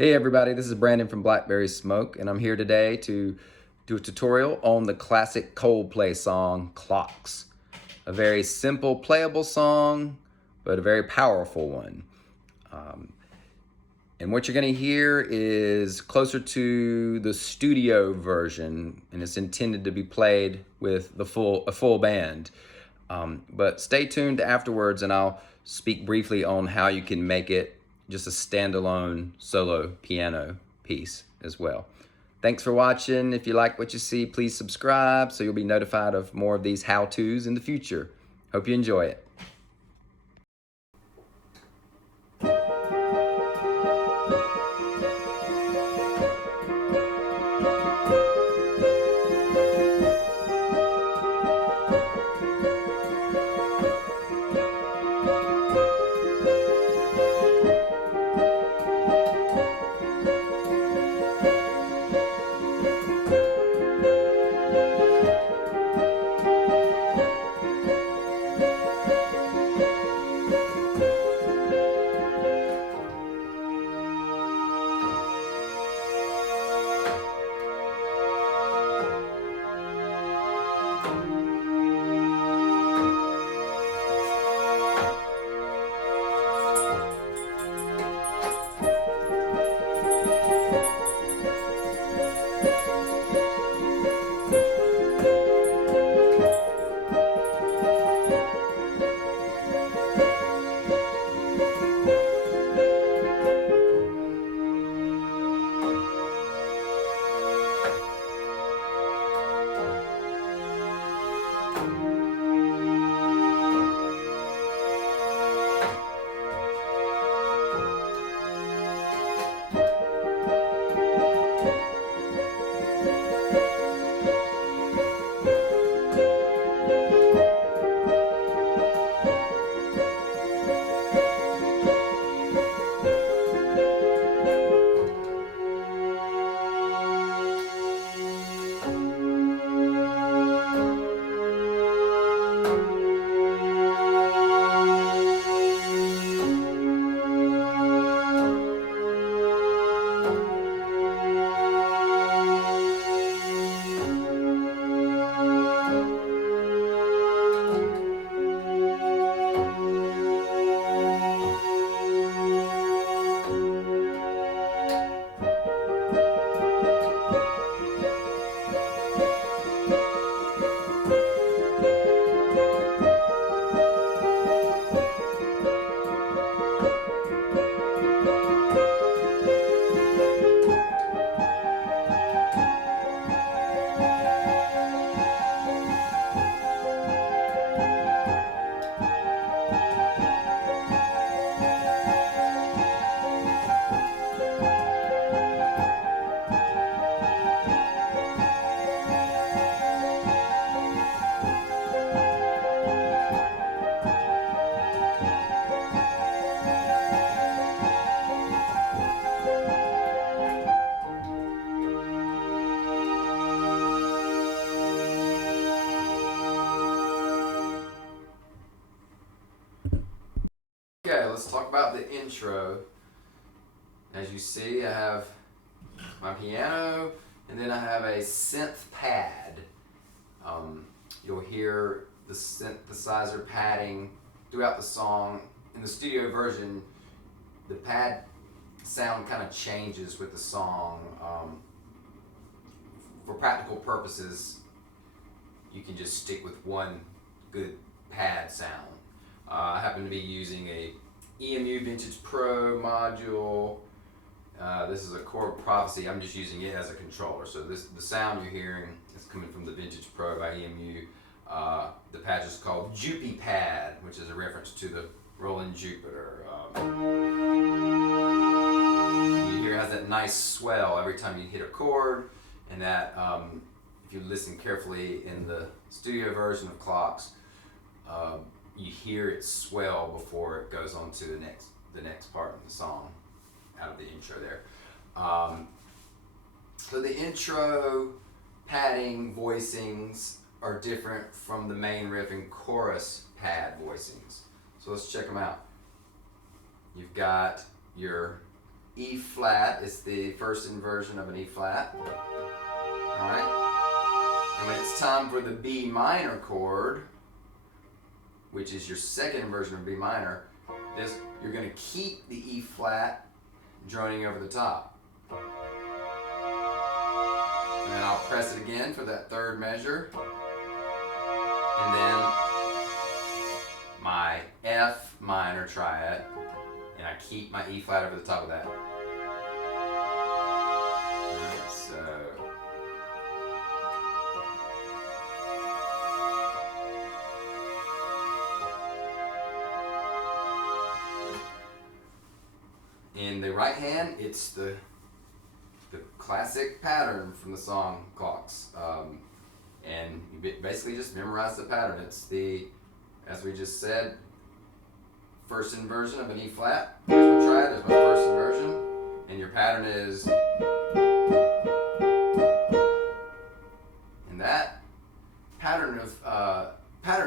Hey everybody, this is Brandon from Blackberry Smoke, and I'm here today to do a tutorial on the classic Coldplay song, Clocks. A very simple, playable song, but a very powerful one. And what you're gonna hear is closer to the studio version, and it's intended to be played with a full band. But stay tuned afterwards and I'll speak briefly on how you can make it just a standalone solo piano piece as well. Thanks for watching. If you like what you see, please subscribe so you'll be notified of more of these how-tos in the future. Hope you enjoy it. Okay, let's talk about the intro. As you see, I have my piano, and then I have a synth pad. You'll hear the synthesizer padding throughout the song. In the studio version, the pad sound kind of changes with the song. For practical purposes, you can just stick with one good pad sound. I happen to be using a EMU Vintage Pro module. This is a Korg Prophecy. I'm just using it as a controller. So the sound you're hearing is coming from the Vintage Pro by EMU. The patch is called Jupy Pad, which is a reference to the Roland Jupiter. You hear it has that nice swell every time you hit a chord, and that if you listen carefully in the studio version of Clocks, you hear it swell before it goes on to the next part of the song out of the intro there. So the intro padding voicings are different from the main riff and chorus pad voicings. So let's check them out. You've got your E flat. It's the first inversion of an E flat. Alright? And when it's time for the B minor chord, which is your second inversion of B minor, you're going to keep the E flat droning over the top. And then I'll press it again for that third measure. And then my F minor triad, and I keep my E flat over the top of that. Alright, so in the right hand, it's the classic pattern from the song Clocks. And you basically just memorize the pattern. It's the, as we just said, first inversion of an E flat. Here's my triad, there's my first inversion. And your pattern is, and that pattern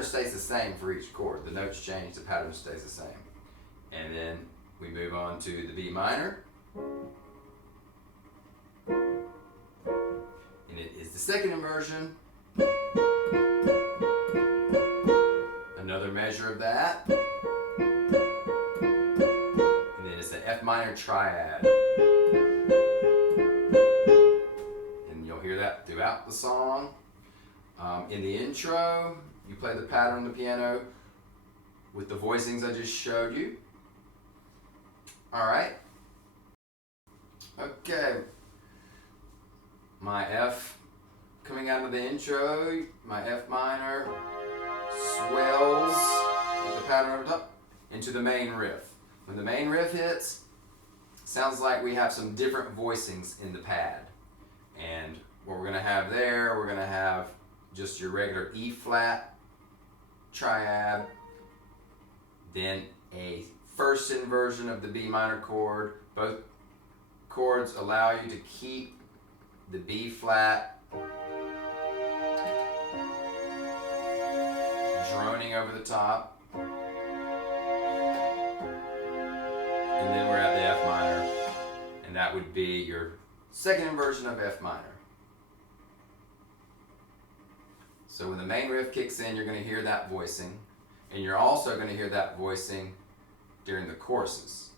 stays the same for each chord. The notes change, the pattern stays the same. And then we move on to the B minor. And it is the second inversion. Another measure of that. And then it's the F minor triad. And you'll hear that throughout the song. In the intro, you play the pattern on the piano with the voicings I just showed you. Alright. Okay. My F coming out of the intro, my F minor swells with the pattern over top into the main riff. When the main riff hits, sounds like we have some different voicings in the pad. And what we're going to have there, we're going to have just your regular E flat triad, then a first inversion of the B minor chord. Both chords allow you to keep the B flat droning over the top. And then we're at the F minor, and that would be your second inversion of F minor. So when the main riff kicks in, you're going to hear that voicing, and you're also going to hear that voicing during the choruses.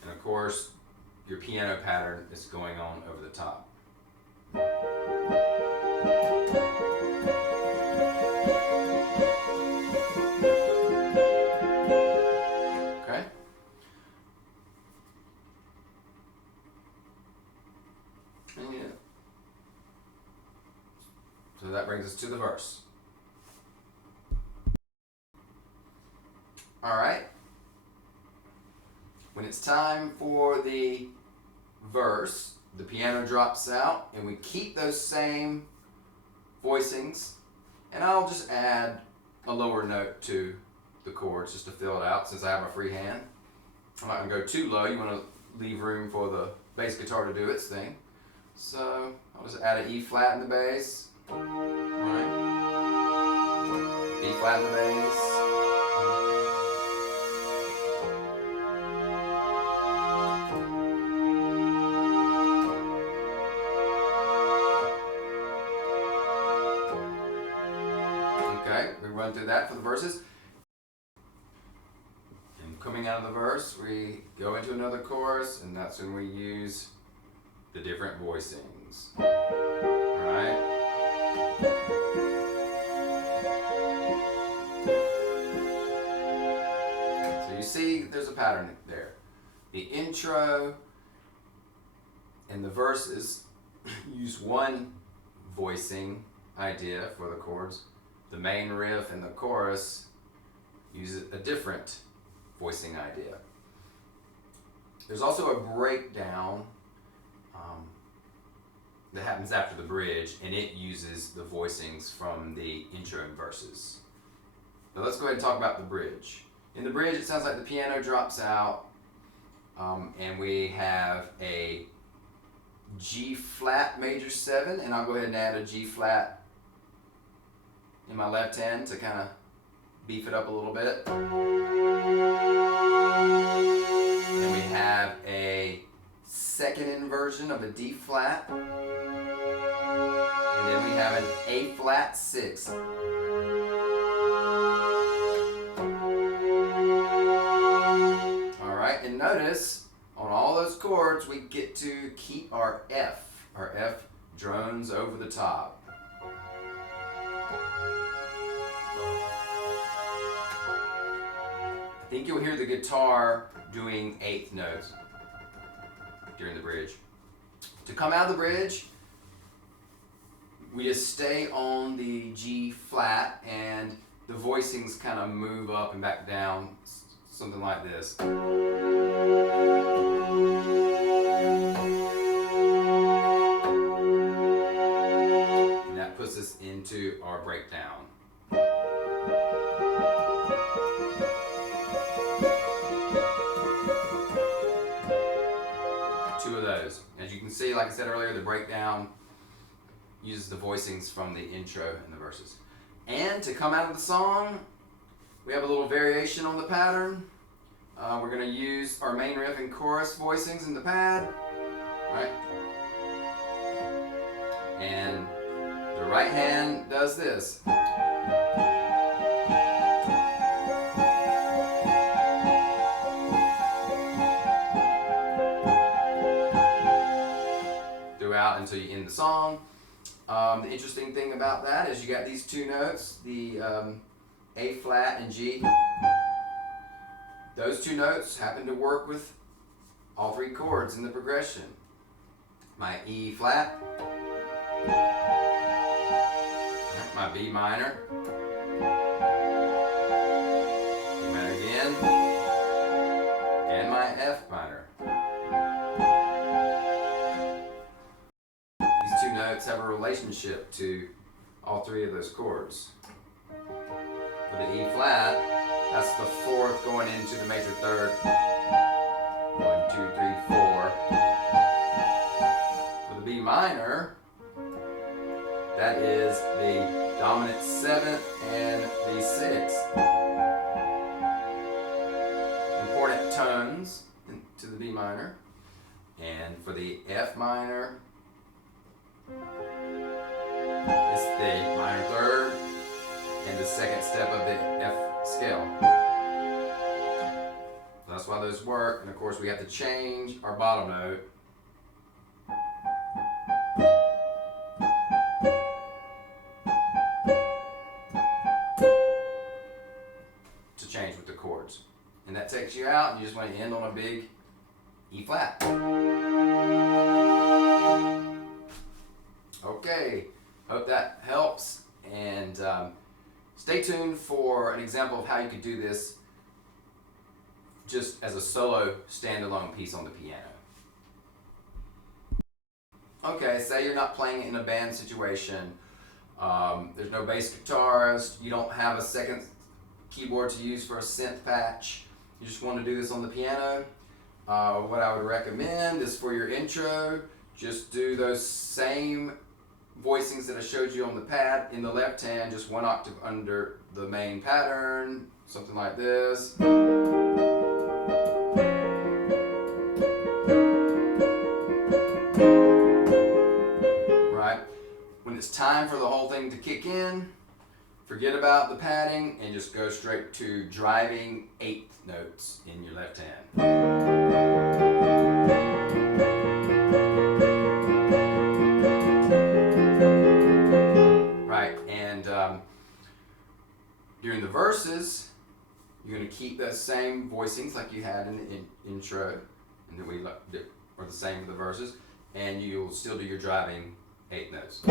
And of course, your piano pattern is going on over the top. Okay? And so that brings us to the verse. All right. When it's time for the verse, the piano drops out and we keep those same voicings, and I'll just add a lower note to the chords just to fill it out since I have a free hand. I'm not going to go too low. You want to leave room for the bass guitar to do its thing. So I'll just add an E flat in the bass. All right. E flat in the bass. We run through that for the verses. And coming out of the verse, we go into another chorus, and that's when we use the different voicings. Alright? So you see there's a pattern there. The intro and the verses use one voicing idea for the chords. The main riff and the chorus use a different voicing idea. There's also a breakdown that happens after the bridge, and it uses the voicings from the intro and verses. But let's go ahead and talk about the bridge. In the bridge, it sounds like the piano drops out, and we have a G flat major 7, and I'll go ahead and add a G flat in my left hand to kind of beef it up a little bit. And we have a second inversion of a D flat. And then we have an A flat 6. Alright, and notice on all those chords we get to keep our F. Our F drones over the top. I think you'll hear the guitar doing eighth notes during the bridge. To come out of the bridge, we just stay on the G flat and the voicings kind of move up and back down, something like this. And that puts us into our breakdown. Two of those. As you can see, like I said earlier, the breakdown uses the voicings from the intro and the verses. And to come out of the song, we have a little variation on the pattern. We're going to use our main riff and chorus voicings in the pad, right? And the right hand does this. Throughout until you end the song. The interesting thing about that is you got these two notes, the A flat and G. Those two notes happen to work with all three chords in the progression. My E flat, my B minor, B minor again, and my F minor. These two notes have a relationship to all three of those chords. For the E flat, that's the fourth going into the major third. 1, 2, 3, 4. For the B minor, that is the dominant seventh and the sixth. Important tones to the B minor. And for the F minor, it's the minor third and the second step of the F scale. So that's why those work. And of course we have to change our bottom note to change with the chords. And that takes you out and you just want to end on a big E flat. Okay, hope that helps, and stay tuned for an example of how you could do this just as a solo standalone piece on the piano. Okay, say you're not playing in a band situation, there's no bass guitarist, you don't have a second keyboard to use for a synth patch, you just want to do this on the piano. What I would recommend is for your intro, just do those same voicings that I showed you on the pad in the left hand, just one octave under the main pattern, something like this. Right? When it's time for the whole thing to kick in, forget about the padding and just go straight to driving eighth notes in your left hand. During the verses, you're going to keep those same voicings like you had in the intro, and then or the same with the verses, and you'll still do your driving eighth notes.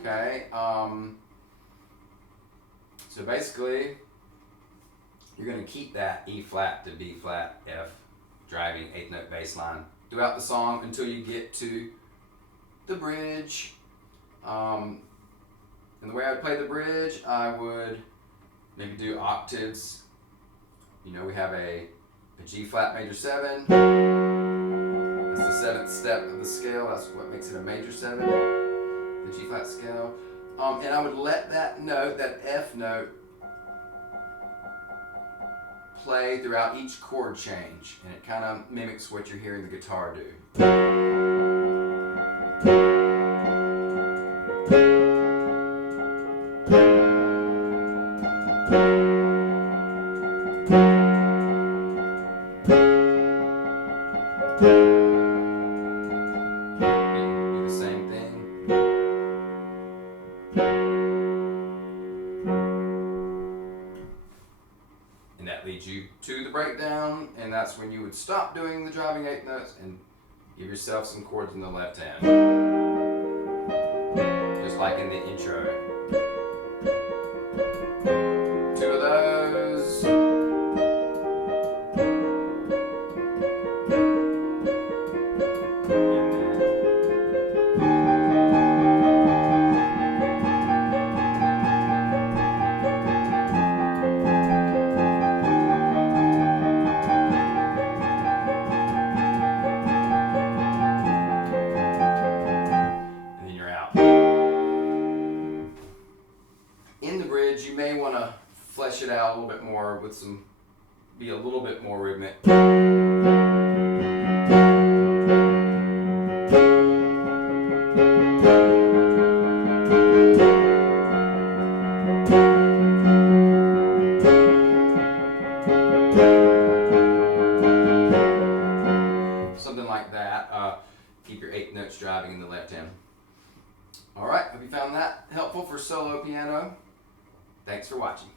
Okay, so basically, you're going to keep that E flat to B flat F driving eighth note bass line throughout the song until you get to the bridge. And the way I would play the bridge, I would maybe do octaves. You know, we have a G flat major 7. That's the seventh step of the scale. That's what makes it a major 7, the G flat scale. And I would let that note, that F note, play throughout each chord change, and it kind of mimics what you're hearing the guitar do. Do the same thing. And that leads you to the breakdown, and that's when you would stop doing the driving eighth notes and give yourself some chords in the left hand. Just like in the intro. Two of those. In the bridge, you may want to flesh it out a little bit more with be a little bit more rhythmic. Something like that. Keep your eighth notes driving in the left hand. All right, hope you found that helpful for solo piano. Thanks for watching.